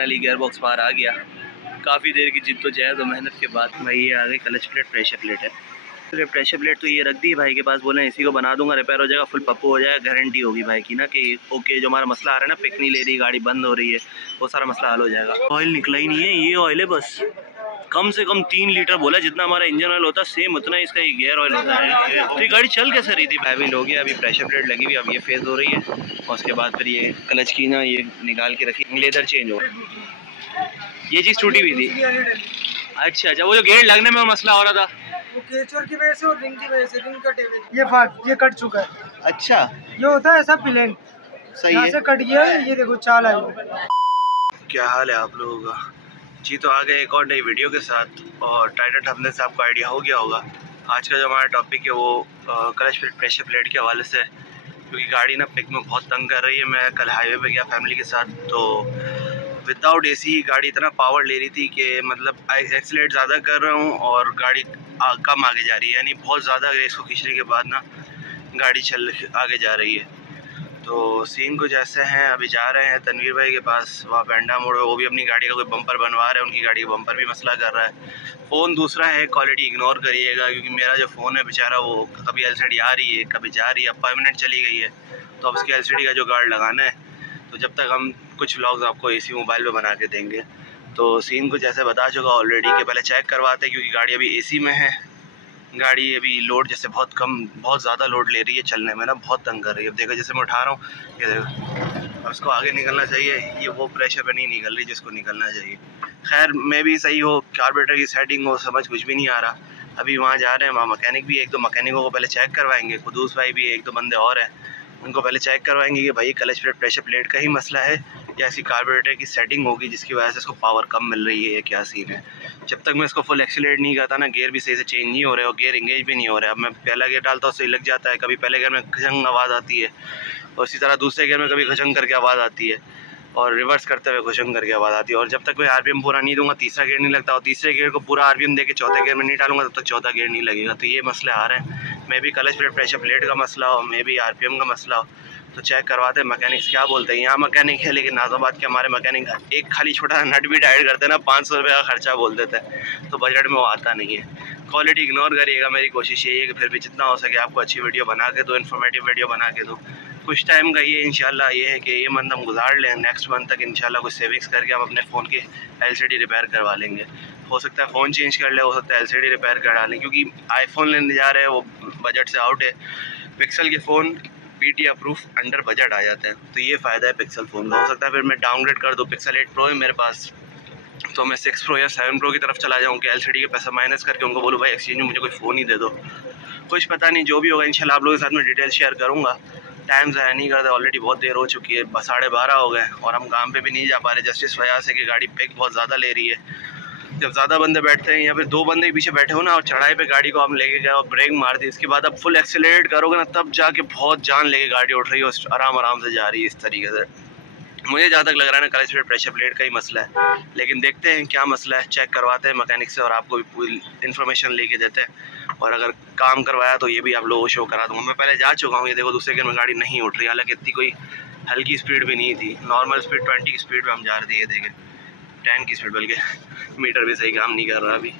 Finally gear box बाहर आ गया। काफ़ी देर की जिद्दोजहद और मेहनत के बाद भाई ये आ गई क्लच प्लेट प्रेशर प्लेट है। प्रेशर प्लेट तो ये रख दी भाई के पास, बोले इसी को बना दूंगा, रिपेयर हो जाएगा, फुल पप्पू हो जाएगा, गारंटी होगी भाई की ना कि ओके जो हमारा मसला आ रहा है ना, पिक नहीं ले रही गाड़ी, बंद हो रही है, वो सारा मसला हल हो जाएगा। ऑयल निकला ही नहीं है, ये ऑयल है बस, कम से कम 3 लीटर बोला, जितना हमारा इंजन ऑयल होता है सेम उतना ही इसका गियर ऑयल होता है। तो ये गाड़ी चल कैसे रही थी, हैवी हो गया, अभी प्रेशर प्लेट लगी हुई, अब ये फेज हो रही है और उसके बाद फिर ये क्लच की ना ये निकाल के रखी, लेदर चेंज हो, ये चीज़ टूटी हुई थी। अच्छा, वो जो गेट लगने में मसला हो रहा था वो केचुअर की वजह से और रिंग की वजह से, रिंग कटे हुए, ये कट चुका है। अच्छा, ये होता है ऐसा प्लेन, सही है, से कट गया है, ये देखो चाल आई। क्या हाल है आप लोगों का जी। तो आ गए एक और नई वीडियो के साथ, और टाइटल थंबनेल से आपको आइडिया हो गया होगा आज का जो हमारा टॉपिक है वो क्लच प्लेट प्रेशर प्लेट के हवाले से है, क्योंकि गाड़ी ना पिक में बहुत तंग कर रही है। मैं कल हाईवे पे गया फैमिली के साथ, तो विदाउट एसी ही गाड़ी इतना पावर ले रही थी कि मतलब एक्सीलरेट ज़्यादा कर रहा हूँ और गाड़ी कम आगे जा रही है, यानी बहुत ज़्यादा रेस को खींचने के बाद ना गाड़ी चल आगे जा रही है। तो सीन कुछ ऐसे हैं, अभी जा रहे हैं तनवीर भाई के पास, वहाँ पेंडा मोड़, वो भी अपनी गाड़ी का कोई बम्पर बनवा रहे हैं, उनकी गाड़ी का बम्पर भी मसला कर रहा है। फ़ोन दूसरा है, क्वालिटी इग्नोर करिएगा, क्योंकि मेरा जो फ़ोन है बेचारा वो कभी एलसीडी आ रही है कभी जा रही है, अब परमानेंट चली गई है, तो अब उसकी एलसीडी का जो गार्ड लगाना है, तो जब तक हम कुछ व्लॉग्स आपको एसी मोबाइल पे बना के देंगे। तो सीन कुछ ऐसे बता चुका ऑलरेडी कि पहले चेक करवाते हैं, क्योंकि गाड़ी अभी एसी में है, गाड़ी अभी लोड जैसे बहुत कम, बहुत ज़्यादा लोड ले रही है, चलने में ना बहुत तंग कर रही है। अब देखो जैसे मैं उठा रहा हूँ, ये देखो, अब उसको आगे निकलना चाहिए, ये वो प्रेशर पे नहीं निकल रही जिसको निकलना चाहिए। खैर मैं भी सही हो, कार्बोरेटर की सेटिंग हो, समझ कुछ भी नहीं आ रहा। अभी वहाँ जा रहे हैं, वहाँ मैकेनिक भी, एक दो मैकेनिकों को पहले चेक करवाएंगे, कुदूस भाई भी, एक दो बंदे और हैं, उनको पहले चेक करवाएंगे कि भाई क्लच प्लेट प्रेशर प्लेट का ही मसला है या ऐसी कार्बोरेटर की सेटिंग होगी जिसकी वजह से इसको पावर कम मिल रही है, या क्या सीन है। जब तक मैं इसको फुल एक्सीलरेट नहीं करता ना, गियर भी सही से चेंज नहीं हो रहे और गियर इंगेज भी नहीं हो रहा है। अब मैं पहला गियर डालता हूँ सही लग जाता है, कभी पहले गियर में घचंग आवाज़ आती है, और इसी तरह दूसरे गियर में कभी घचंग करके आवाज़ आती है, और रिवर्स करते हुए घचंग करके आवाज़ आती है। और जब तक कोई आरपीएम पूरा नहीं दूंगा तीसरा गियर नहीं लगता, और तीसरे गियर को पूरा आरपीएम देके चौथे गियर में नहीं डालूंगा तब तक चौथा गियर नहीं लगेगा। तो ये मसले आ रहे हैं, मे भी क्लच प्लेट प्रेशर प्लेट का मसला हो, मे भी आरपीएम का मसला हो, तो चेक करवाते हैं। मैकेनिक्स क्या बोलते हैं, यहाँ मैकेनिक है लेकिन नाज़ाबाद के हमारे मैकेनिक एक खाली छोटा नट भी टाइट करते हैं ना, 500 रुपये का खर्चा बोल देते हैं, तो बजट में वो आता नहीं है। क्वालिटी इग्नोर करिएगा, मेरी कोशिश यही है कि फिर भी जितना हो सके आपको अच्छी वीडियो बना के दो, इन्फॉर्मेटिव वीडियो बना के दो। कुछ टाइम का ये इंशाल्लाह ये है कि ये मंथ हम गुजार लें, नेक्स्ट मंथ तक इंशाल्लाह कुछ सेविंग्स करके हम अपने फ़ोन की एलसीडी रिपेयर करवा लेंगे। हो सकता है फ़ोन चेंज कर ले, हो सकता है एलसीडी रिपेयर करा लें, क्योंकि आईफोन लेने जा रहे हैं वो बजट से आउट है। पिक्सल के फ़ोन पीटी अप्रूव अंडर बजट आ जाते हैं, तो ये फ़ायदा है पिक्सल फ़ोन का। हो सकता है फिर मैं डाउनग्रेड कर दूँ, पिक्सल 8 प्रो है मेरे पास, तो मैं 6 प्रो या 7 प्रो की तरफ चला जाऊँ कि एलसीडी के पैसा माइनस करके उनको बोलूँ भाई एक्सचेंज में मुझे कोई फ़ोन ही दे दो। कुछ पता नहीं, जो भी होगा इंशाल्लाह आप लोगों के साथ में डिटेल शेयर करूँगा। टाइम ज़ाया नहीं करता, ऑलरेडी बहुत देर हो चुकी है, 12:30 हो गए और हम काम पे भी नहीं जा पा रहे, जस्ट इस वजह से कि गाड़ी पिक बहुत ज़्यादा ले रही है। जब ज़्यादा बंदे बैठते हैं या फिर 2 बंदे पीछे बैठे हो ना, और चढ़ाई पे गाड़ी को आप लेके गए और ब्रेक मार दी, इसके बाद आप फुल एक्सीलरेट करोगे ना, तब जाके बहुत जान लेके गाड़ी उठ रही है और आराम आराम से जा रही है इस तरीके से। मुझे जहाँ तक लग रहा है ना क्लच प्लेट प्रेशर प्लेट का ही मसला है, लेकिन देखते हैं क्या मसला है, चेक करवाते हैं मैकेनिक से और आपको भी पूरी इन्फॉर्मेशन लेके देते हैं। और अगर काम करवाया तो ये भी आप लोगों को शो करा दूँगा। मैं पहले जा चुका हूँ, ये देखो दूसरे गियर में गाड़ी नहीं उठ रही, हालांकि इतनी कोई हल्की स्पीड भी नहीं थी, नॉर्मल स्पीड 20 की स्पीड पर हम जा रहे थे, ये देखें 10 की स्पीड, बल्कि मीटर भी सही काम नहीं कर रहा अभी।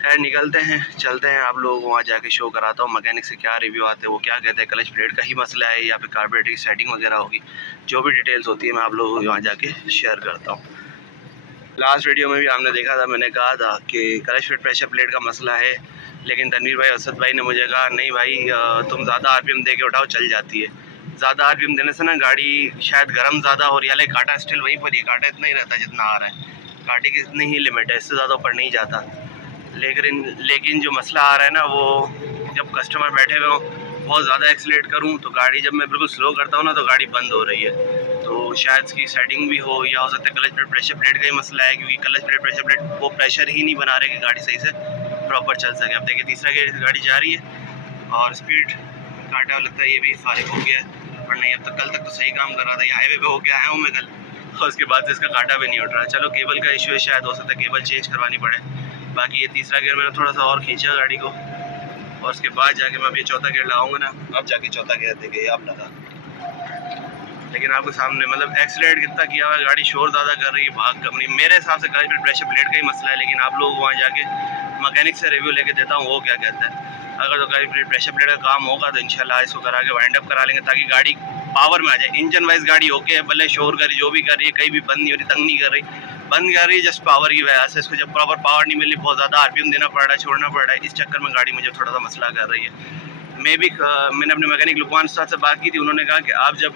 खैर निकलते हैं, चलते हैं, आप लोगों को वहाँ जाके शो कराता हूँ मैकेनिक से क्या रिव्यू आते हैं, वो क्या कहते हैं, क्लच प्लेट का ही मसला है या फिर कार्बोरेटर की सेटिंग वगैरह होगी, जो भी डिटेल्स होती है मैं आप लोगों को वहाँ जाके शेयर करता हूँ। लास्ट वीडियो में भी आपने देखा था, मैंने कहा था कि क्लच प्लेट प्रेशर प्लेट का मसला है, लेकिन तनवीर भाई असद भाई ने मुझे कहा नहीं भाई तुम ज़्यादा आरपीएम दे के उठाओ, चल जाती है। ज़्यादा आरपीएम देने से ना गाड़ी शायद गर्म ज़्यादा हो रही है, हालांकि कांटा स्टिल वहीं पर ही, कांटा इतना ही रहता है जितना आ रहा है, कांटे की इतनी ही लिमिट है, इससे ज़्यादा ऊपर नहीं जाता। लेकिन जो मसला आ रहा है ना, वो जब कस्टमर बैठे हुए हों, बहुत ज़्यादा एक्सीलरेट करूं तो गाड़ी, जब मैं बिल्कुल स्लो करता हूं ना तो गाड़ी बंद हो रही है। तो शायद इसकी सेटिंग भी हो, या हो सकता है क्लच प्लेट प्रेशर प्लेट का ही मसला है, क्योंकि क्लच प्लेट प्रेशर प्लेट वो प्रेशर ही नहीं बना रहे कि गाड़ी सही से प्रॉपर चल सके। अब देखिए तीसरा गियर गाड़ी जा रही है और स्पीड काटा लगता है ये भी फारिग हो गया है, पर नहीं अब तक, कल तक तो सही काम कर रहा था, ये हाईवे पे होके आया हूँ मैं कल, और उसके बाद से इसका कांटा भी नहीं उठ रहा। चलो केबल का इशू है, शायद हो सकता है केबल चेंज करवानी पड़े। बाकी ये तीसरा गियर मैंने थोड़ा सा और खींचा गाड़ी को, और उसके बाद जाके मैं अभी चौथा गियर लगाऊंगा ना, अब जाके चौथा गियर देंगे आप लगा। लेकिन आपके सामने मतलब एक्सीलेट कितना किया हुआ है, गाड़ी शोर ज़्यादा कर रही है, भाग कम रही है। मेरे हिसाब से क्लच प्रेशर प्लेट का ही मसला है, लेकिन आप लोग वहाँ जाके मैकेनिक से रिव्यू लेके देता हूँ वो क्या कहता है। अगर तो क्लच प्रेशर प्लेट का काम होगा तो इंशाल्लाह इसको करा के वाइंड अप करा लेंगे, ताकि गाड़ी पावर में आ जाए। इंजन वाइज गाड़ी ओके है, भले शोर करी जो भी कर रही है, कहीं भी बंद नहीं हो रही, तंग नहीं कर रही, बंद कर रही है जस्ट पावर की वजह से। इसको जब प्रॉपर पावर नहीं मिल रही, बहुत ज़्यादा आरपीएम देना पड़ रहा है, छोड़ना पड़ रहा है, इस चक्कर में गाड़ी मुझे थोड़ा सा मसला कर रही है। मैंने अपने मैकेनिक लुकमान साहब से बात की थी, उन्होंने कहा कि आप जब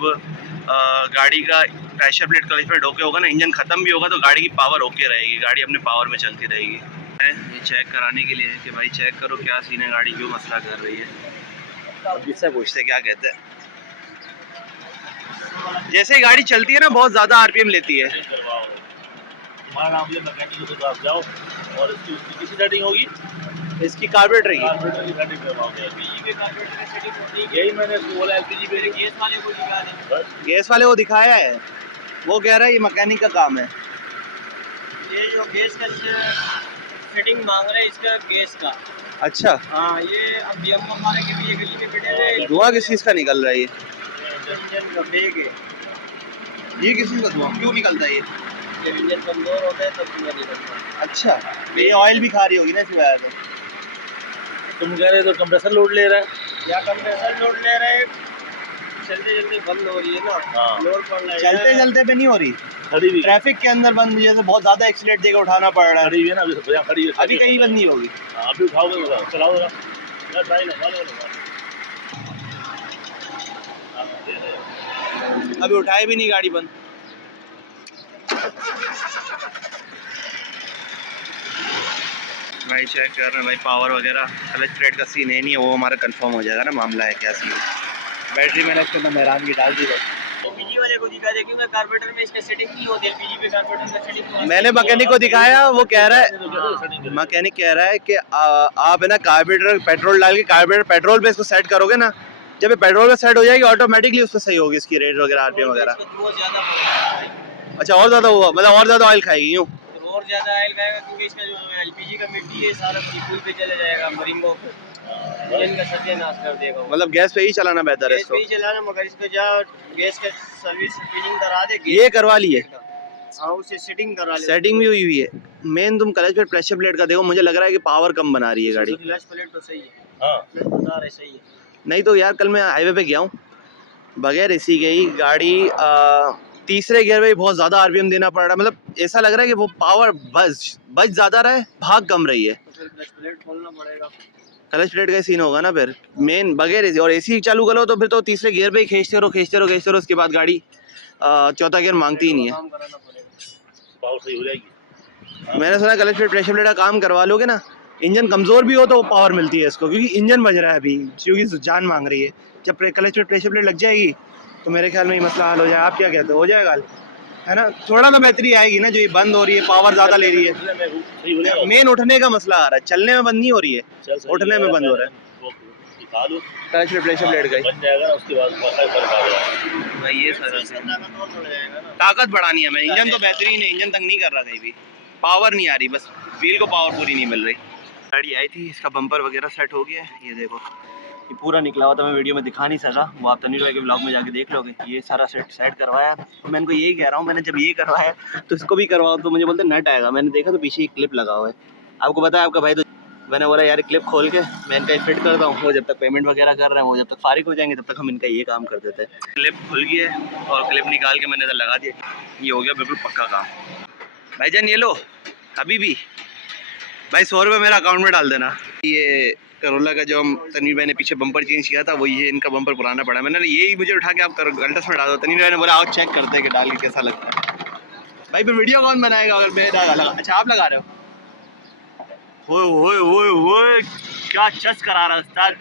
गाड़ी का pressure plate clutch plate okay होगा ना, इंजन खत्म भी होगा तो गाड़ी की पावर ओके रहेगी, गाड़ी अपने पावर में चलती रहेगी। ये चेक कराने के लिए है कि भाई चेक करो क्या सीन है, गाड़ी क्यों मसला कर रही है। अब इससे पूछते क्या कहते हैं। जैसे ही गाड़ी चलती है ना बहुत ज़्यादा आरपीएम लेती है। हमारा नाम ये मैकेनिक के पास जाओ और इसकी किसी सेटिंग होगी, इसकी कार्बोरेटर की कार्बोरेटर की सेटिंग करवाओगे। एलपीजी के कार्बोरेटर की सेटिंग होती है, यही मैंने उसको बोला। एलपीजी पे गैस वाले को दिखा दें, गैस वाले को दिखाया है, वो कह रहा है ये मैकेनिक का काम है। ये जो गैस का सेटिंग मांग रहे हैं इसका गैस का। अच्छा, हाँ, ये अब हम हमारे के भी गली में बैठे हुए धुआं किस चीज़ का निकल रहा है इंजन का बैग है। ये किस चीज़ का धुआं क्यों निकलता है ये? जब इंजन कमजोर होता है तब धुआं निकलता है। अच्छा, ये ऑयल भी खा रही होगी ना इस वजह से। तुम कह रहे तो कंप्रेसर लोड ले रहा है या कंप्रेसर लोड ले रहे हैं, चलते चलते बंद हो रही है ना। हाँ। लोड पड़ रहा है, चलते चलते पे नहीं हो रही, खड़ी भी ट्रैफिक के अंदर बंद, जैसे बहुत ज़्यादा एक्सीलेट देकर उठाना पड़ रहा है। खड़ी भी है ना, अभी यहाँ खड़ी है, अभी कहीं बंद नहीं होगी। हाँ, अभी उठाओगे तो चलाओ जरा, या ट्राई लगा लो। अभी उठाए भी नहीं गाड़ी बंद। भाई चेक कर रहे हैं भाई पावर वगैरह, क्लच प्लेट का सीन है नहीं है, वो हमारा कंफर्म हो जाएगा ना मामला है क्या सीन। बैटरी मैंने इसके अंदर मेहरान की डाल दी भाई। एलपीजी वाले को दिखा दे क्योंकि कार्बोरेटर में इसका सेटिंग नहीं होती। एलपीजी पे कार्बोरेटर का सेटिंग मैंने मैकेनिक को दिखाया, वो कह रहा है, मैकेनिक कह रहा है कि आप है ना कार्बोरेटर पेट्रोल डाल के कार्बोरेटर पेट्रोल पे इसको सेट करोगे ना, जब ये पेट्रोल पे सेट हो जाएगी ऑटोमेटिकली उस पर सही होगी इसकी रेट वगैरह आरपीएम वगैरह। अच्छा, और ज़्यादा हुआ मतलब और ज़्यादा ऑयल खाएगी यूँ? और ज़्यादा ऑयल खाएगा क्योंकि इसका जो एलपीजी का मिट्टी है सारा पुल पे चले जाएगा, मरिंगो पे इंजन का सत्यानाश कर देगा। मतलब गैस पे ही चलाना बेहतर है गैस इसको। पे ही चलाना, मगर इसको जा गैस का सर्विस फिटिंग करा दे। ये करवा लिए, हाँ, उसे सेटिंग करा ले। सेटिंग भी हुई हुई है। मेन तुम क्लच प्लेट प्रेशर प्लेट का देखो, मुझे लग रहा है कि पावर कम बना रही है गाड़ी। क्लच प्लेट तो सही है, हाँ, क्लच बता रहे सही है। नहीं तो यार कल मैं हाईवे पे गया हूँ, बगैर एसी गई गाड़ी, तीसरे गियर में बहुत ज़्यादा आरपीएम देना पड़ रहा है। मतलब ऐसा लग रहा है कि वो पावर बच ज़्यादा रहा है, भाग कम रही है। तो फिर क्लच प्लेट खोलना पड़ेगा। क्लच प्लेट का सीन होगा ना फिर मेन बगैर एसी, और एसी चालू करो तो फिर तो तीसरे गियर पे ही खींचते रहो, उसके बाद गाड़ी चौथा गियर मांगती ही नहीं है। काम कराना पड़ेगा, पावर सही हो जाएगी। मैंने सुना क्लच प्लेट प्रेशर प्लेट का काम करवा लोगे ना, इंजन कमज़ोर भी हो तो पावर मिलती है इसको, क्योंकि इंजन बज रहा है अभी, क्योंकि जान मांग रही है। जब क्लच प्लेट प्रेशर प्लेट लग जाएगी तो मेरे ख्याल में ये मसला हल हो जाए। आप क्या कहते हो जाएगा हल? है ना, थोड़ा तो बेहतरी आएगी ना, जो ये बंद हो रही है पावर ज़्यादा ले रही है। मेन उठने का मसला आ रहा है, चलने में बंद नहीं हो रही है, उठने में बंद हो रहा है। क्लच प्लेट प्रेशर प्लेट का बन जाएगा ना, उसके बाद फर्क आ जाएगा भाई। ये सारा ताकत और बढ़ जाएगा ना। ताकत बढ़ानी है। मैं इंजन तो बेहतरीन है, इंजन तक नहीं कर रहा कहीं भी, पावर नहीं आ रही, बस व्हील को पावर पूरी नहीं मिल रही। गाड़ी आई थी, इसका बम्पर वगैरह सेट हो गया है, ये देखो ये पूरा निकला हुआ था, मैं वीडियो में दिखा नहीं सका, वो आप तनीर भाई के ब्लॉग में जाके देख लोगे। ये सारा सेट करवाया, तो मैं इनको यही कह रहा हूँ, मैंने जब ये करवाया तो इसको भी करवाओ, तो मुझे बोलते नट आएगा। मैंने देखा तो पीछे एक क्लिप लगा हुआ है, आपको पता है आपका भाई, तो मैंने बोला यार क्लिप खोल के मैं इनका फिट करता हूँ, वो जब तक पेमेंट वगैरह कर रहे हैं, वो जब तक फारिग हो जाएंगे तब तक हम इनका ये काम कर देते हैं। क्लिप खुल गई है और क्लिप निकाल के मैंने इधर लगा दिया, ये हो गया बिल्कुल पक्का काम। भाईजान ये लो अभी भी भाई 100 रुपये मेरा अकाउंट में डाल देना। ये करोला का जो हम तनीर भाई ने पीछे बम्पर चेंज किया था, वो ये इनका बम्पर पुराना पड़ा, मैंने यही मुझे उठा के आप अल्टस में डाल दो। तनीर भाई ने बोला आओ चेक करते हैं कि डाल के कैसा लगता है। भाई फिर वीडियो कौन बनाएगा अगर मैं लगा? अच्छा आप लगा रहे हो? ओए क्या चस करा रहा है उस्ताद।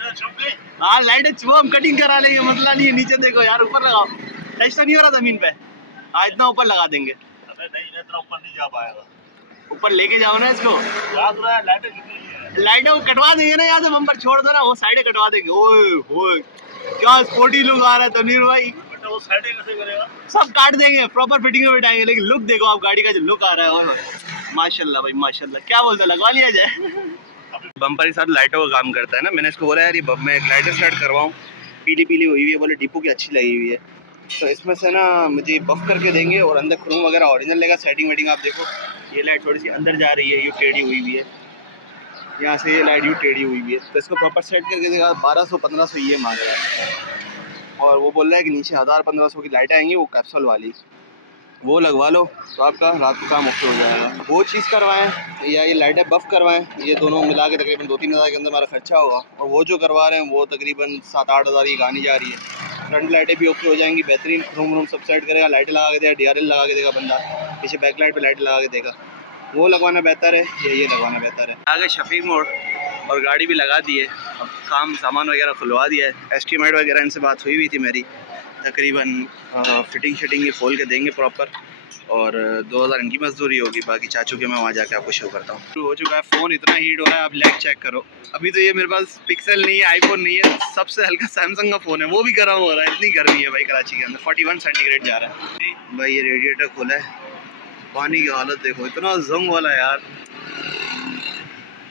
हाँ लाइट वो हम कटिंग करा लेंगे, मसला नहीं है। नीचे देखो यार, ऊपर लगाओ, टच तो नहीं हो रहा ज़मीन पे। हाँ इतना ऊपर लगा देंगे। नहीं, इतना ऊपर नहीं जा पाएगा, ऊपर लेके जाओ ना इसको, लाइटें लाइटों को कटवा देंगे ना, यहाँ से बम्पर छोड़ दो ना, वो साइडें कटवा देंगे। ओए क्या स्पोर्टी लुक आ रहा है तनीर भाई, वो साइडें कैसे करेगा? सब काट देंगे, प्रॉपर फिटिंग में बिठाएंगे, लेकिन लुक देखो आप गाड़ी का जो लुक आ रहा है, और माशाल्लाह भाई माशाल्लाह। क्या बोलते हैं, लगवा लिया जाए? बम्पर के साथ लाइटों का काम करता है ना। मैंने इसको बोला यार ये मैं एक लाइटर सेट करवाऊँ, पीली हुई हुई है, बोले डिपो की अच्छी लगी हुई है। तो इसमें से ना मुझे बफ करके देंगे और अंदर क्रोम वगैरह ओरिजिनल लेगा। सेटिंग वेटिंग आप देखो, ये लाइट थोड़ी सी अंदर जा रही है, ये टेढ़ी हुई भी है, यहाँ से ये लाइट यूँ टेढ़ी हुई भी है। तो इसको प्रॉपर सेट करके देगा 1200-1500 ये मांग रहा है। और वो बोल रहा है कि नीचे 1000-1500 की लाइटें आएंगी, वो कैप्सूल वाली, वो लगवा लो तो आपका रात को काम ओके हो जाएगा। वो चीज़ करवाएं या ये लाइटें बफ़ करवाएं, ये दोनों मिला के तकरीबन 2-3 हज़ार के अंदर हमारा खर्चा होगा। और वो जो करवा रहे हैं वो तकरीबन 7-8 हज़ार की गानी जा रही है। फ्रंट लाइटें भी ओके हो जाएंगी, बेहतरीन रूम सब सेट करेगा, लाइटें लगा के देगा, DRL लगा के देगा बंदा, पीछे बैक लाइट पर लाइट लगा के देगा। वो लगवाना बेहतर है या ये लगवाना बेहतर है? आगे शफीक मोड़ और गाड़ी भी लगा दी है, अब काम सामान वगैरह खुलवा दिया है। एस्टीमेट वगैरह इनसे बात हुई थी मेरी, तकरीबन फिटिंग शिटिंग ये खोल के देंगे प्रॉपर, और 2000 इनकी मजदूरी होगी, बाकी चाचू के मैं वहाँ जाके आपको शो करता हूँ। हो चुका है, फ़ोन इतना हीट हो रहा है, आप लैग चेक करो। अभी तो ये मेरे पास पिक्सल नहीं है, आईफोन नहीं है, सबसे हल्का सैमसंग का फ़ोन है, वो भी गर्म हो रहा है। इतनी गर्मी है भाई कराची के अंदर, 41 सेंटीग्रेड जा रहा है भाई। ये रेडिएटर खोला है, पानी की हालत देखो, इतना जंग वाला यार,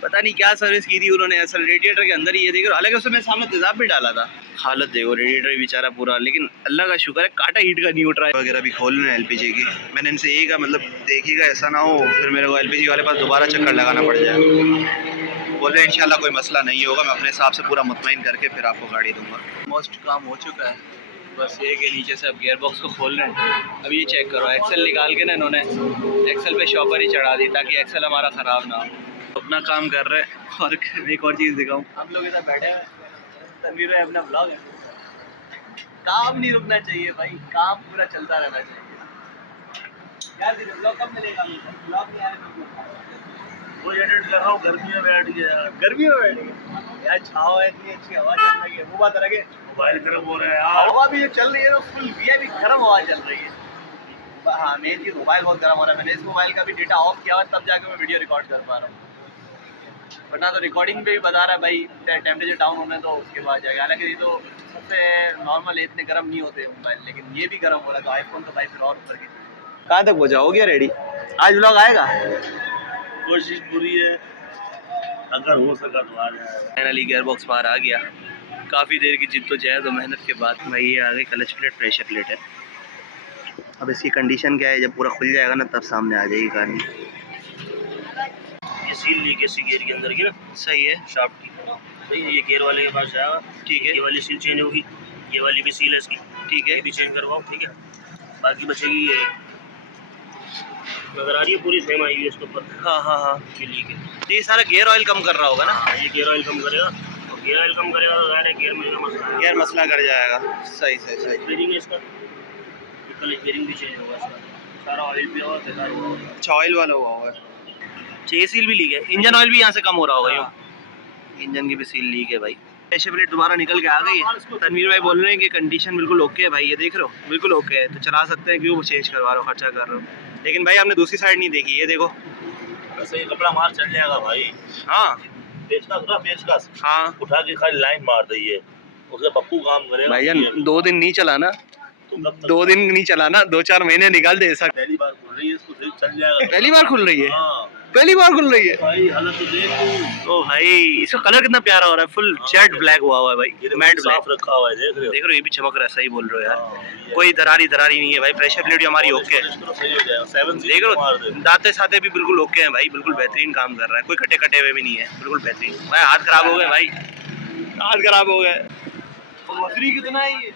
पता नहीं क्या सर्विस की थी उन्होंने, असल रेडिएटर के अंदर ही ये देखो। हालांकि उसमें सामने तेजाब भी डाला था। हालत देखो रेडिएटर भी बेचारा पूरा, लेकिन अल्लाह का शुक्र है काटा हीट का नहीं उठ रहा है। वगैरह भी खोल रहे हैं LPG की। मैंने इनसे यही कहा, मतलब देखिएगा ऐसा ना हो फिर मेरे को LPG वाले पास दोबारा चक्कर लगाना पड़ जाए। बोले इंशाल्लाह कोई मसला नहीं होगा, मैं अपने हिसाब से पूरा मुतमईन करके फिर आपको गाड़ी दूंगा। मोस्ट काम हो चुका है, बस ये कि नीचे से अब गियर बॉक्स को खोल रहे हैं। अब ये चेक करो, एक्सेल निकाल के ना इन्होंने एक्सेल पे शॉपर ही चढ़ा दी ताकि एक्सेल हमारा ख़राब ना हो। अपना काम कर रहे हैं। और एक और चीज़ दिखाऊं, हम लोग इधर बैठे हैं, तनवीर भाई अपना ब्लॉग है। काम नहीं रुकना चाहिए भाई, काम पूरा चलता रहना चाहिए यार। ब्लॉग कब मिलेगा? ब्लॉग नहीं आया, वो एडिट कर रहा हूँ, गर्मी में बैठ गया। गर्मी में बैठ गया यार, छाव है, इतनी अच्छी हवा चल रही है। वो बात रखे, मोबाइल गर्म हो रहा है यार, हवा भी जो चल रही है ना फुल भी गर्म हवा चल रही है। हाँ मेन चीज़ मोबाइल बहुत गर्म हो रहा है। मैंने इस मोबाइल का भी डेटा ऑफ किया हुआ, तब जाकर मैं वीडियो रिकॉर्ड कर पा रहा हूँ, वरना तो रिकॉर्डिंग पे भी बता रहा है भाई टेम्परेचर डाउन होने तो उसके बाद जाएगा। हालांकि ये तो सबसे नॉर्मल है, इतने गर्म नहीं होते मोबाइल, लेकिन ये भी गर्म हो रहा है तो आईफोन तो भाई फिर और ऊपर के। कहाँ तक पहुँचा, हो गया रेडी? आज व्लॉग आएगा, कोशिश पूरी है, अगर हो सका तो आ जाए। फाइनली गियर बॉक्स बाहर आ गया, काफ़ी देर की जिद्दोजहद और मेहनत के बाद भाई ये आ गई क्लच प्लेट, प्रेशर प्लेट है। अब इसकी कंडीशन क्या है, जब पूरा खुल जाएगा ना तब सामने आ जाएगी गाड़ी। ये सील ली किसी गियर के अंदर की ना, सही है, शाफ्ट की सही है। ये गियर वाले के पास जाएगा, ठीक है। ये वाली सील चेंज होगी, ये वाली भी सील है इसकी, ठीक है, ये भी चेंज करवाओ, ठीक है। बाकी बचेगी ये, नजर आ रही है पूरी सेम आई हुई है इसके ऊपर। हाँ हाँ हाँ, ये लीक है, ये सारा गियर ऑयल कम कर रहा होगा ना? हाँ ये गियर ऑयल कम करेगा, और गियर ऑयल कम करेगा तो ज़ाहिर है गियर में मसला है, गियर मसला कर जाएगा। सही सही सही। बेरिंग है इसका, कल बेरिंग भी चेंज होगा इसका, सारा ऑयल भी होगा, बेकार होगा। अच्छा ऑयल वाला हुआ होगा, ये सील भी लीक है। इंजन ऑयल भी यहाँ से कम हो रहा होगा, यूँ इंजन की भी सील लीक है भाई। प्रेशर प्लेट दोबारा निकल के आ गई है। तनवीर भाई बोल रहे हैं कि कंडीशन बिल्कुल ओके है भाई, ये देख रहे हो बिल्कुल ओके है, तो चला सकते हैं, क्यों चेंज करवा रहे हो, खर्चा कर रहे हो। लेकिन भाई आपने दूसरी साइड नहीं देखी, ये देखो। वैसे ये कपड़ा मार चल जाएगा भाई। हाँ पेचकस ना, पेचकस हाँ उठा के खाली लाइन मार दी है, उसका पप्पू काम करेगा भाईजान। 2 दिन नहीं चला ना, तो कब तक? 2 दिन नहीं चला ना, 2-4 महीने निकाल दे ऐसा। पहली बार खुल रही है, इसको देख चल जाएगा। पहली बार खुल रही है, हाँ पहली बार खुल रही है भाई, हालत तो देख। ओ भाई, इसका कलर कितना प्यारा हो रहा है, फुल जेट ब्लैक हुआ हुआ है भाई, ये मैट साफ ब्लैक। रखा हुआ है, देख रहे हो? देख रहे हो, ये भी चमक रहा है, सही बोल रहे हो यार, हाँ, कोई दरारी नहीं है भाई। प्रेशर प्लेट भी हमारी ओके है, सही हो जाएगा। 7 देख रहे हो, दाते साते भी बिल्कुल ओके हैं भाई, बिल्कुल बेहतरीन काम कर रहा है, कोई कटे कटे हुए भी नहीं है, बिल्कुल बेहतरीन। भाई हाथ खराब हो गए भाई, हाथ खराब हो गए। मजदूरी कितना है ये?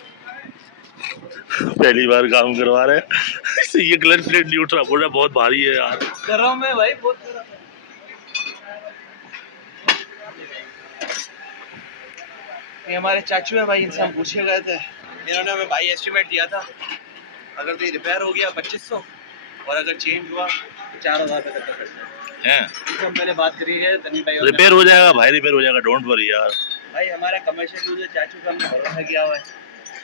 पहली बार काम करवा रहे हैं। ये क्लच प्लेट नहीं उठ रहा, बोल रहा बहुत भारी है यार। गरम है भाई, बहुत गरम है। ये हमारे चाचू हैं भाई, इनसे हम पूछे गए थे, इन्होंने हमें भाई एस्टीमेट दिया था, अगर तो ये रिपेयर हो गया 2500, और अगर चेंज हुआ तो 4000 रुपये तक का खर्चा है। तो हम पहले बात करी है तनी भाई, रिपेयर हो जाएगा भाई, रिपेयर हो जाएगा, डोंट वरी यार। भाई हमारा कमर्शियल यूज है, चाचू का हमने भरोसा किया हुआ है,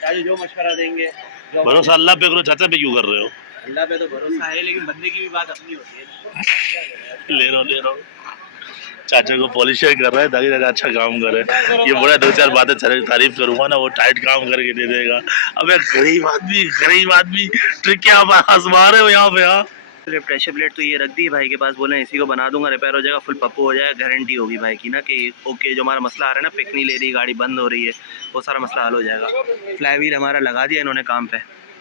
चाचू जो मशवरा देंगे। भरोसा अल्लाह पे करो, चाचा पे क्यों कर रहे हो? अल्लाह पे तो भरोसा है, लेकिन बंदे की भी बात अपनी होती है। ले रहा हूँ। चाचा को पॉलिशर कर रहा है ताकि चाचा अच्छा काम करे। ये बोला 2-4 बातें तारीफ करूंगा ना, वो टाइट काम करके दे देगा। अबे गरीब आदमी ट्रिक क्या आजमा रहे हो यहाँ पे? हाँ प्रेशर प्लेट तो ये रख दी भाई के पास, बोले इसी को बना दूंगा, रिपेयर हो जाएगा, फुल पप्पू हो जाएगा, गारंटी होगी भाई की ना कि ओके। जो हमारा मसला आ रहा है ना, पिक नहीं ले रही, गाड़ी बंद हो रही है, वो सारा मसला हल हो जाएगा। फ्लाई व्हील हमारा लगा दिया इन्होंने काम पे,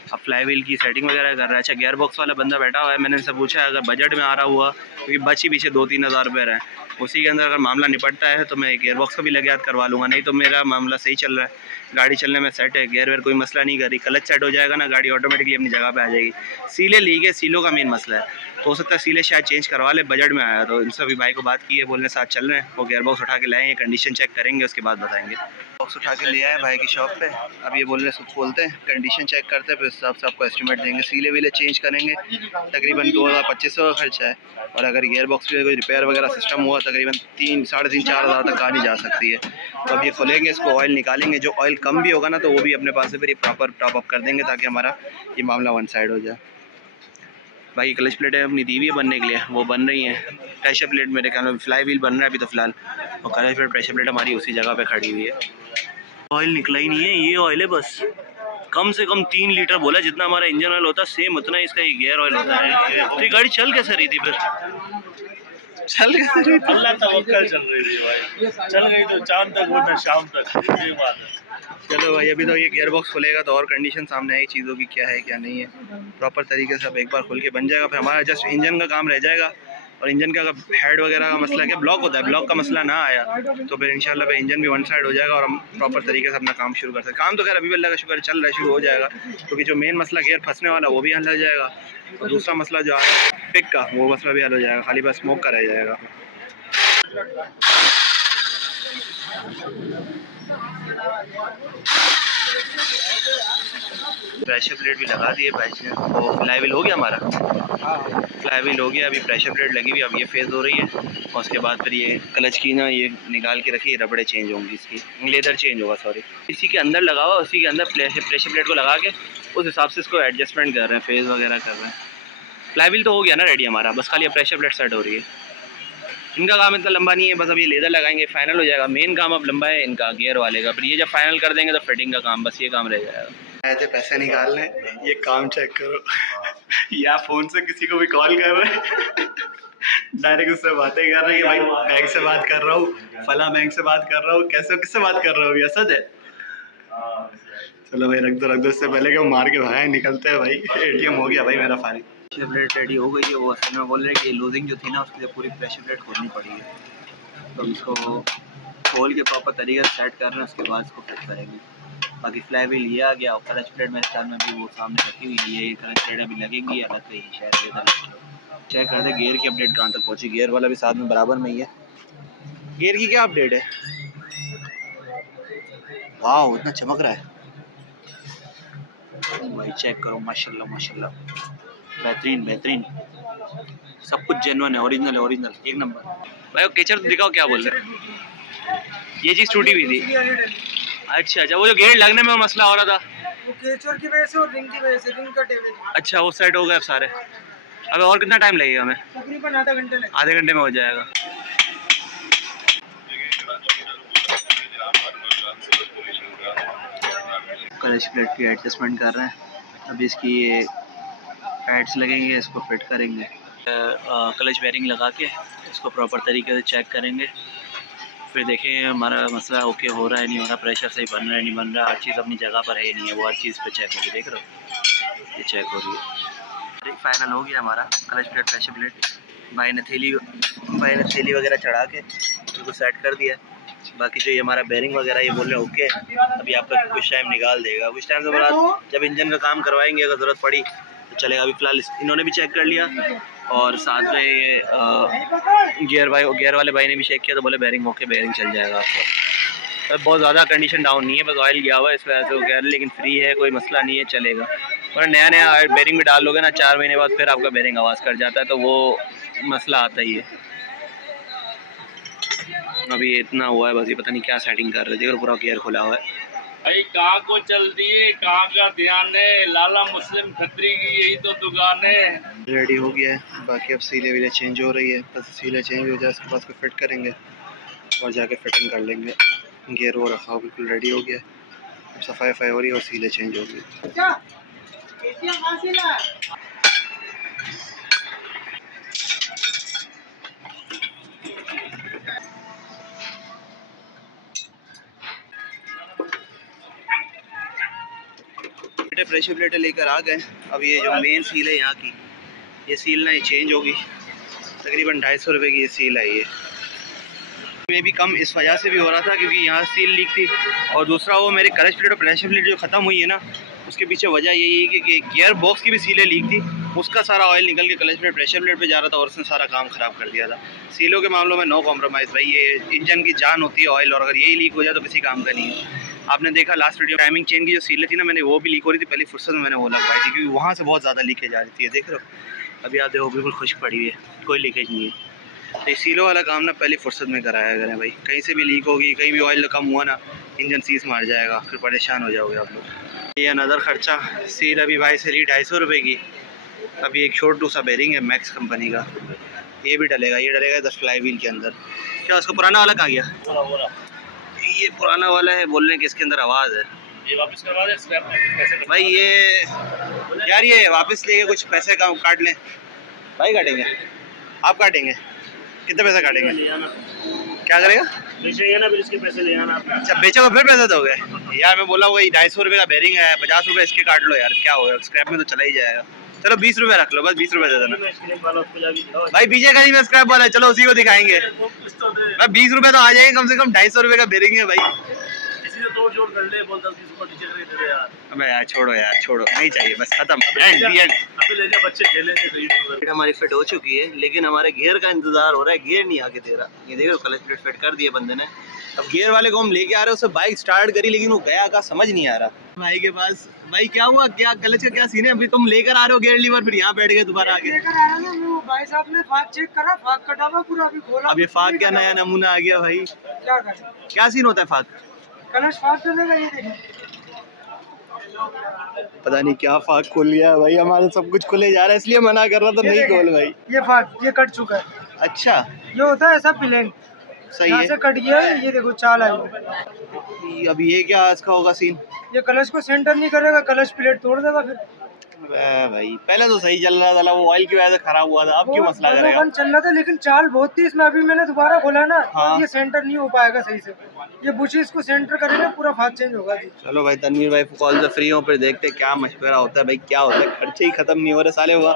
अब फ्लाई व्हील की सेटिंग वगैरह कर रहा है। अच्छा गियर बॉक्स वाला बंदा बैठा हुआ है, मैंने उनसे पूछा है अगर बजट में आ रहा हुआ, क्योंकि बच ही पीछे 2-3 हज़ार रुपये रहे, उसी के अंदर अगर मामला निपटता है तो मैं गियर बॉक्स का भी लगे हाथ करवा लूँगा, नहीं तो मेरा मामला सही चल रहा है, गाड़ी चलने में सेट है, गियर वेयर कोई मसला नहीं कर रही, क्लच सेट हो जाएगा ना, गाड़ी ऑटोमेटिकली अपनी जगह पे आ जाएगी। सीलें लीक है, सीलों का मेन मसला है, तो हो सकता है सीलें शायद चेंज करवा ले, बजट में आया तो इनसे भी भाई को बात की है, बोलने साथ चल रहे हैं, वो गियर बॉक्स उठा के लाएंगे, कंडीशन चेक करेंगे, उसके बाद बताएंगे। बॉक्स उठा के ले आए भाई की शॉप पे, अब ये बोल रहे हैं सब खोलते हैं, कंडीशन चेक करते हैं, फिर उस हिसाब से आपको एस्टिमेट देंगे। सीले वीले चेंज करेंगे, तकरीबन 2,000-2,500 का खर्चा है, और अगर गियर बॉक्स में कोई रिपेयर वगैरह सिस्टम हुआ तकरीबन 3-3.5-4 हज़ार तक कहानी जा सकती है। तो अब ये खोलेंगे, इसको ऑयल निकालेंगे, जो ऑयल कम भी होगा ना तो वो भी अपने पास से फिर ये प्रॉपर टॉप अप कर देंगे ताकि हमारा ये मामला वन साइड हो जाए। बाकी क्लच प्लेटें अपनी दी हुई है बनने के लिए, वो बन रही हैं। प्रेशर प्लेट मेरे ख्याल में फ्लाई व्हील बन रहा है अभी तो फ़िलहाल, और क्लच प्लेट प्रेशर प्लेट हमारी उसी जगह पे खड़ी हुई है। ऑयल निकला ही नहीं है, ये ऑयल है बस, कम से कम 3 लीटर बोला, जितना हमारा इंजन ऑयल होता है सेम उतना ही इसका ये गियर ऑयल होता है। तो ये गाड़ी चल कैसे रही थी फिर? चल कैसे रही थी? अल्लाह तवक्कल चल रही थी भाई, चल गई तो चांद तक वरना शाम तक, ये बात है। चलो भाई, अभी तो ये गियर बॉक्स खुलेगा तो और कंडीशन सामने आएगी चीज़ों की, क्या है क्या नहीं है, प्रॉपर तरीके से अब एक बार खुल के बन जाएगा, फिर हमारा जस्ट इंजन का काम रह जाएगा। और इंजन का अगर हेड वगैरह का मसला क्या ब्लॉक होता है, ब्लॉक का मसला ना आया तो फिर इंशाल्लाह फिर इंजन भी वन साइड हो जाएगा और हम प्रॉपर तरीके से अपना काम शुरू कर सकते हैं। काम तो खैर अभी भी अल्लाह का शुक्र चल रहा है, शुरू हो जाएगा, क्योंकि जो मेन मसला गियर फंसने वाला वो भी हल हो जाएगा, और दूसरा मसला जो आ रहा है पिक का, वो मसला भी हल हो जाएगा, खाली बस स्मोक का रह जाएगा। प्रेशर प्लेट भी लगा दिए भाई ने, वो फ्लाई व्हील हो गया हमारा, फ्लाई व्हील हो गया, अभी प्रेशर प्लेट लगी हुई, अब ये फेज़ हो रही है, और उसके बाद फिर ये क्लच की ना ये निकाल के रखी, रबड़े चेंज होंगी, इसकी लेदर चेंज होगा, सॉरी, इसी के अंदर लगा हुआ, उसी के अंदर प्रेशर प्लेट को लगा के उस हिसाब से इसको एडजस्टमेंट कर रहे हैं, फेज़ वगैरह कर रहे हैं। फ्लाई व्हील तो हो गया ना रेडी हमारा, बस खाली प्रेशर प्लेट सेट हो रही है। इनका काम इतना लंबा नहीं है, बस अब ये लेदर लगाएंगे, फाइनल हो जाएगा। मेन काम अब लंबा है इनका गियर वाले का, फिर ये जब फाइनल कर देंगे तो फिटिंग का काम, बस ये काम रह जाएगा। आए थे पैसे निकालने, ये काम चेक करो या फ़ोन से किसी को भी कॉल कर रहे हैं डायरेक्ट उससे बातें कर रहे हैं कि भाई बैंक से बात कर रहा हूँ, फला बैंक से बात कर रहा हूँ, कैसे किससे बात कर रहा हूँ, ये सच है। चलो भाई रख दो, इससे पहले कि वो मार के भाई निकलते हैं भाई, एटीएम हो गया भाई मेरा फाइल। प्रेशर प्लेट रेडी हो गई है, वो असल में बोल रहे हैं कि लूजिंग जो थी ना उसके लिए पूरी प्रेशर प्लेट खोलनी पड़ी है, तो इसको खोल के प्रॉपर तरीके से सेट कर रहे हैं, उसके बाद इसको फिट करेंगे। बाकी फ्लाई व्हील ये आ गया, और क्लच प्लेट मेरे ख्याल में भी वो सामने रखी हुई है, ये क्लच प्लेट अभी लगेगी या लग गई शायद, इधर चेक करते गियर की अपडेट कहाँ तक पहुँची, गियर वाला भी साथ में बराबर में ही है। गियर की क्या अपडेट है? वाह इतना चमक रहा है भाई, चेक करो, माशाल्लाह माशाल्लाह, बेहतरीन बेहतरीन, सब कुछ जेन्युइन है, ओरिजिनल एक नंबर। भाई वो केचर दिखाओ क्या बोल रहे हैं, ये चीज़ टूटी हुई थी। अच्छा, वो जो गेट लगने में मसला हो रहा था, वो केचर की वजह से और रिंग की वजह से, रिंग का टेबल। अच्छा वो सेट हो गए अब सारे। अब और कितना टाइम लगेगा हमें? तकरीबन आधे घंटे में हो जाएगा। क्लच प्लेट की एडजस्टमेंट कर रहे हैं, अभी इसकी ये पैड्स लगेंगे, इसको फिट करेंगे, क्लच बेरिंग लगा के इसको प्रॉपर तरीके से चेक करेंगे, फिर देखेंगे हमारा मसला ओके हो रहा है नहीं हो रहा, प्रेशर सही बन रहा है नहीं बन रहा, हर चीज़ अपनी जगह पर है नहीं है, वो हर चीज़ पे चेक होगी, देख रहे हो ये चेक हो रही है। फाइनल हो गया हमारा क्लच प्लेट प्रेशर प्लेट, भाई ने थैली वगैरह चढ़ा के उसको सेट कर दिया। बाकी जो ये हमारा बेरिंग वगैरह ये बोल रहे हैं ओके, अभी आपका कुछ टाइम निकाल देगा, कुछ टाइम से बाद जब इंजन का काम करवाएंगे अगर ज़रूरत पड़ी तो चलेगा। अभी फ़िलहाल इन्होंने भी चेक कर लिया, और साथ में गियर वाले भाई ने भी चेक किया, तो बोले बेरिंग ओके, बेरिंग चल जाएगा आपको। बहुत ज़्यादा कंडीशन डाउन नहीं है, बस ऑयल गया हुआ है इस वजह से वो कह रहे, लेकिन फ्री है, कोई मसला नहीं है, चलेगा। और नया बेरिंग भी डाल लोगे ना 4 महीने बाद, फिर आपका बेरिंग आवाज़ कर जाता है, तो वो मसला आता ही है। अभी इतना हुआ है बस, ये पता नहीं क्या सेटिंग कर रहे थे, और पूरा गियर खुला हुआ है भाई, कहाँ को चल दिए, कहाँ का ध्यान है, लाला मुस्लिम खत्री की यही तो दुकान है। रेडी हो गया है, बाकी अब सीले वीले चेंज हो रही है, बस सीले चेंज हो जाए उसके बाद फिट करेंगे और जाके फिटिंग कर लेंगे। गियर वो रखा बिल्कुल रेडी हो गया, अब सफाई हो रही है और सीले चेंज हो गई। प्रेशर प्लेटें लेकर आ गए। अब ये जो मेन सील है यहाँ की, ये सील ना ये चेंज होगी। तकरीबन 250 रुपये की ये सील है। ये में भी कम इस वजह से भी हो रहा था क्योंकि यहाँ सील लीक थी, और दूसरा वो मेरे क्लच प्लेट और प्रेशर प्लेट जो ख़त्म हुई है ना, उसके पीछे वजह यही है कि गियर बॉक्स की भी सीलें लीक थी। उसका सारा ऑयल निकल के क्लच प्लेट प्रेशर प्लेट पे जा रहा था और उसने सारा काम ख़राब कर दिया था। सीलों के मामलों में नो कॉम्प्रोमाइज़ भाई, ये इंजन की जान होती है ऑयल, और अगर यही लीक हो जाए तो किसी काम का नहीं है। आपने देखा लास्ट वीडियो टाइमिंग चेन की जो सीलें थी ना, मैंने वो भी लीक हो रही थी, पहली फुर्सत में मैंने वो लगवाई थी क्योंकि वहाँ से बहुत ज़्यादा लीकेज आ रही थी। देख रहे हो अभी आप देखो बिल्कुल खुश्क पड़ी हुई है, कोई लीकेज नहीं है। तो सीलों वाला काम ना पहली फुर्सत में कराया करें भाई, कहीं से भी लीक होगी, कहीं भी ऑयल कम हुआ ना, इंजन सीज मार जाएगा, फिर परेशान हो जाओगे आप लोग। ये अनदर खर्चा, सील अभी भाई से ली 250 रुपये की। अभी एक छोटू सा बेरिंग है मैक्स कंपनी का, ये भी डलेगा, ये डलेगा 10 फ्लाई व्हील के अंदर। क्या उसका पुराना वाला कहाँ गया? ये पुराना वाला है, बोलने की इसके अंदर आवाज़ है। ये वापस करवा दे, स्क्रैप में पैसे भाई ये यार ये वापस लेके कुछ पैसे का काट लें भाई। काटेंगे? आप काटेंगे? कितने पैसे काटेंगे? क्या करेगा? बेचेंगे ना, फिर इसके पैसे ले आना। अच्छा बेचोगे फिर पैसे दोगे? यार मैं बोला होगा 250 रुपये का बेरिंग है, 50 रुपये इसके काट लो यार, क्या होगा, स्क्रैप में तो चला ही जाएगा। चलो 20 रुपये रख लो, बस 20 रुपये दे देना भाई। पीछे कहीं में स्क्रैप वाला है, चलो उसी को दिखाएंगे भाई। 20 रुपये तो आ जाएंगे कम से कम, 250 रुपये का बेरिंग है भाई। तोड़ जोड़ कर ले, बोल 10-20 रुपये टीचर के दे दे यार। अबे यार छोड़ो यार, छोड़ो, नहीं चाहिए, बस खत्म, एंड दी एंड। अबे ले जा, बच्चे खेले थे सही। हमारी फिट हो चुकी है, लेकिन हमारे गियर का इंतजार हो रहा है, गियर नहीं आके दे रहा। ये देखो क्लच प्लेट फिट कर दिए बंदे ने। अब गियर वाले को हम लेके आ रहे हैं, उससे बाइक स्टार्ट करी लेकिन वो गया का समझ नहीं आ रहा भाई के पास। भाई क्या हुआ, क्या क्लच का क्या सीन है? अभी तुम लेकर आ रहे हो गियर लीवर, फिर यहाँ बैठ गए दोबारा आगे। लेकर आ रहा ना, मैं भाई साहब ने फाग चेक करा, फाग कटा हुआ पूरा, अभी खोला। अब ये फाग क्या नया नमूना आ गया भाई? क्या करें? क्या सीन होता है फाग? कलश फाग चलेगा, ये देखो। पता नहीं क्या फाग खोल लिया है भाई, हमारे सब कुछ खुले जा रहा है, इसलिए मना कर रहा था नहीं खोल भाई। ये फाग ये कट चुका है। अच्छा ये होता है ऐसा प्लेन, सही यहाँ है। से कट गया है, ये देखो चाल आई। अब ये क्या इसका होगा सीन? ये कलश को सेंटर नहीं करेगा, कलश प्लेट तोड़ देगा फिर। भाई पहले तो सही चल रहा था, वो ऑयल की वजह से खराब हुआ था, अब क्यों मसला करेगा? चल रहा था लेकिन चाल बहुत थी इसमें। अभी मैंने दोबारा खोला ना, हाँ। ये सेंटर नहीं हो पाएगा सही से। ये बुशेस को सेंटर करेगा, पूरा फाग चेंज होगा जी। चलो भाई तनवीर भाई कॉल से फ्री हो, फिर देखते क्या मशवरा होता है भाई, क्या होता है। खर्चे ही खत्म नहीं हो रहे साले, हुआ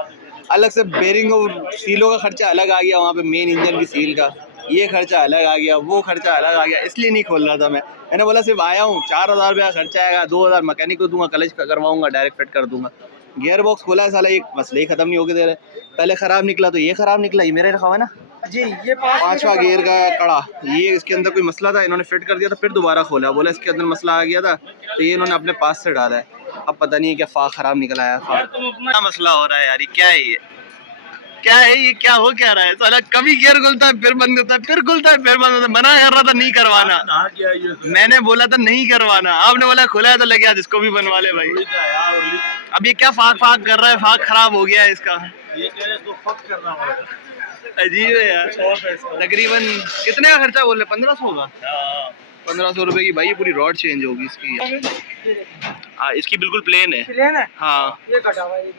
अलग से बेरिंग और सीलों का खर्चा अलग आ गया, वहाँ पे मेन इंजन की सील का ये खर्चा अलग आ गया, वो खर्चा अलग आ गया, इसलिए नहीं खोल रहा था मैंने बोला सिर्फ आया हूँ, 4000 रुपया खर्चा आएगा, 2000 मैकेनिक को दूंगा, क्लच करवाऊंगा, डायरेक्ट फिट कर दूंगा। गियर बॉक्स खोला है साला, एक मसले ही खत्म नहीं होके दे रहे। पहले खराब निकला तो ये खराब निकला, ये मेरे रखा हुआ है ना जी। ये 5वां गियर का कड़ा, ये इसके अंदर कोई मसला था, इन्होंने फिट कर दिया था, फिर दोबारा खोला, बोला इसके अंदर मसला आ गया था, तो ये इन्होंने अपने पास से डाला है। अब पता नहीं है क्या फाग खराब निकला है, क्या मसला हो रहा है यार, ये क्या है, ये क्या है, ये क्या हो क्या रहा है साला? कभी गियर खुलता है फिर बंद होता है, फिर खुलता है फिर बंद होता है। मना कर रहा था नहीं करवाना, मैंने बोला था नहीं करवाना, आपने बोला खुला है तो लगे आज इसको भी बनवा ले भाई। अब ये क्या फाग फाग कर रहा है, फाग खराब हो गया है इसका, ये कह रहे इसको फक करना पड़ेगा। अजीब है यार। तकरीबन कितने का खर्चा बोल रहे? 1500 होगा, 1500 रुपए की भाई। ये पूरी रॉड चेंज होगी इसकी। हाँ इसकी बिल्कुल प्लेन है। प्लेन है हाँ ये कटा हुआ है,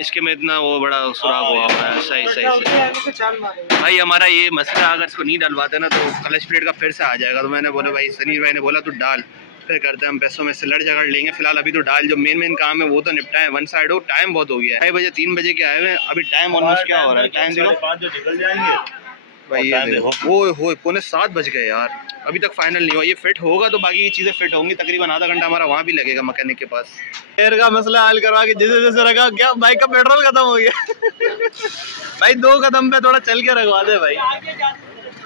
इसके में इतना वो बड़ा सुराख हुआ है। सही सही सही तो चाल मारेगा भाई। हमारा ये मसला अगर इसको नहीं डलवाते ना तो क्लच प्लेट का फिर से आ जाएगा। तो मैंने बोला भाई, सनीर भाई ने बोला तो डाल, फिर करते हैं हम पैसों में से लड़ झगड़ लेंगे। फिलहाल अभी तो डाल, जो मेन काम है वो तो निपटाएं, वन साइड हो। टाइम बहुत हो गया है, 2 बजे 3 बजे के आए हुए हैं, अभी टाइम ऑलमोस्ट क्या हो रहा है, टाइम देखो 5 जो निकल जाएंगे भाई, ये देखो वो 6:45 बज गए यार, अभी तक फाइनल नहीं हुआ। ये फिट होगा तो बाकी की चीज़ें फिट होंगी, तकरीबन आधा घंटा हमारा वहाँ भी लगेगा मैकेनिक के पास। एयर का मसला हल करवा के जैसे जैसे रखा, क्या बाइक का पेट्रोल खत्म हो गया भाई 2 कदम पे थोड़ा चल के रखवा दे भाई।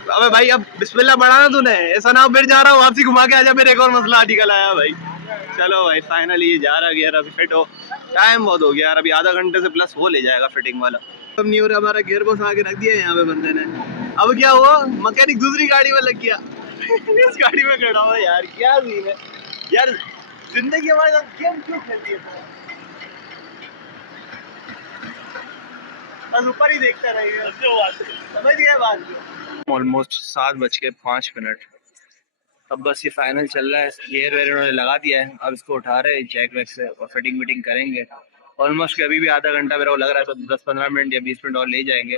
अबे भाई अब बिस्मिल्लाह बढ़ाना तूने, ऐसा ना फिर जा रहा हूँ वापसी घुमा के आजा, फिर एक और मसला निकल आया भाई। चलो भाई फाइनली ये जा रहा गियर, अभी फिट हो। टाइम बहुत हो गया यार, अभी आधा घंटे से प्लस वो ले जाएगा फिटिंग वाला। अब नहीं हो रहा, हमारा गियर बॉक्स आके रख दिया यहाँ पे बंदे ने। अब क्या हुआ, मैकेनिक दूसरी गाड़ी में लग गया इस गाड़ी में खड़ा हुआ यार, क्या सीन है यार, जिंदगी हमारे साथ गेम क्यों खेलती है? बस ऊपर ही देखता रहेगा, समझ गया बात। ऑलमोस्ट 7:05। अब बस ये फाइनल चल रहा है, गियर वेयर उन्होंने लगा दिया है, अब इसको उठा रहे हैं जैक वैक से और फिटिंग विटिंग करेंगे। ऑलमोस्ट अभी भी आधा घंटा मेरे को लग रहा है, तो 10-15 मिनट या 20 मिनट और ले जाएंगे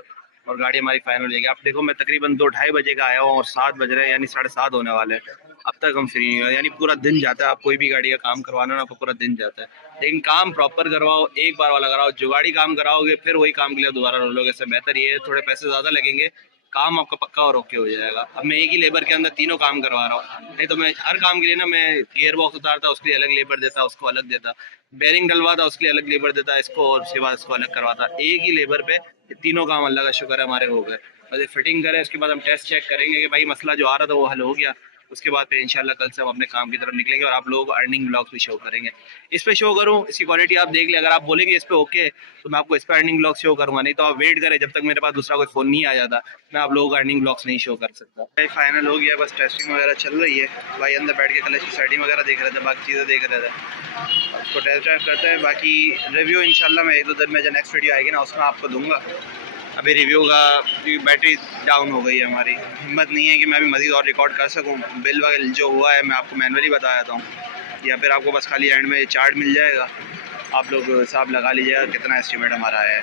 और गाड़ी हमारी फाइनल हो जाएगी। आप देखो मैं तकरीबन 2-2:30 बजे का आया हूँ और 7 बज रहे हैं, यानी 7:30 होने वाले हैं। अब तक हम फ्री नहीं हुए, यानी पूरा दिन जाता है। आप कोई भी गाड़ी का काम करवाना ना, आपको पूरा दिन जाता है। लेकिन काम प्रॉपर करवाओ, एक बार वाला कराओ। जुगाड़ी काम कराओगे फिर वही काम के लिए दोबारा रोलोगे, इससे बेहतर ये है थोड़े पैसे ज़्यादा लगेंगे, काम आपका पक्का और ओके हो जाएगा। अब मैं एक ही लेबर के अंदर तीनों काम करवा रहा हूँ, नहीं तो मैं हर काम के लिए ना मैं गियर बॉक्स उतारता, उसके लिए अलग लेबर देता, उसको अलग देता, बेरिंग डलवाता, उसके लिए अलग लेबर देता इसको, और उसके बाद इसको अलग करवाता। एक ही लेबर पे ये तीनों काम अल्लाह का शुक्र है हमारे हो गए। बस फिटिंग करें, उसके बाद हम टेस्ट चेक करेंगे कि भाई मसला जो आ रहा था वो हल हो गया। उसके बाद फिर इंशाल्लाह कल से हम अपने काम की तरफ निकलेंगे और आप लोगों को अर्निंग ब्लॉग्स भी शो करेंगे। इस पे शो करूँ, इसकी क्वालिटी आप देख लें, अगर आप बोलेंगे इस पे ओके तो मैं आपको इस पे अर्निंग ब्लॉग शो करूँगा, नहीं तो आप वेट करें जब तक मेरे पास दूसरा कोई फ़ोन नहीं आ जाता, मैं आप लोगों को अर्निंग ब्लॉग्स नहीं शो कर सकता। फाइनल हो गया, बस टेस्टिंग वगैरह चल रही है। भाई अंदर बैठ के क्लच की सेटिंग वगैरह देख रहे थे, बाकी चीज़ें देख रहे थे, उसको टेस्ट ड्राइव करते हैं। बाकी रिव्यू इंशाल्लाह मैं 1-2 दिन में जो नेक्स्ट वीडियो आएगी ना उसमें आपको दूंगा। अभी रिव्यू का बैटरी डाउन हो गई है हमारी, हिम्मत नहीं है कि मैं अभी मज़ीद और रिकॉर्ड कर सकूं। बिल वगैरह जो हुआ है मैं आपको मैनुअली बता देता हूँ, या फिर आपको बस खाली एंड में चार्ट मिल जाएगा, आप लोग हिसाब लगा लीजिएगा कितना एस्टिमेट हमारा है।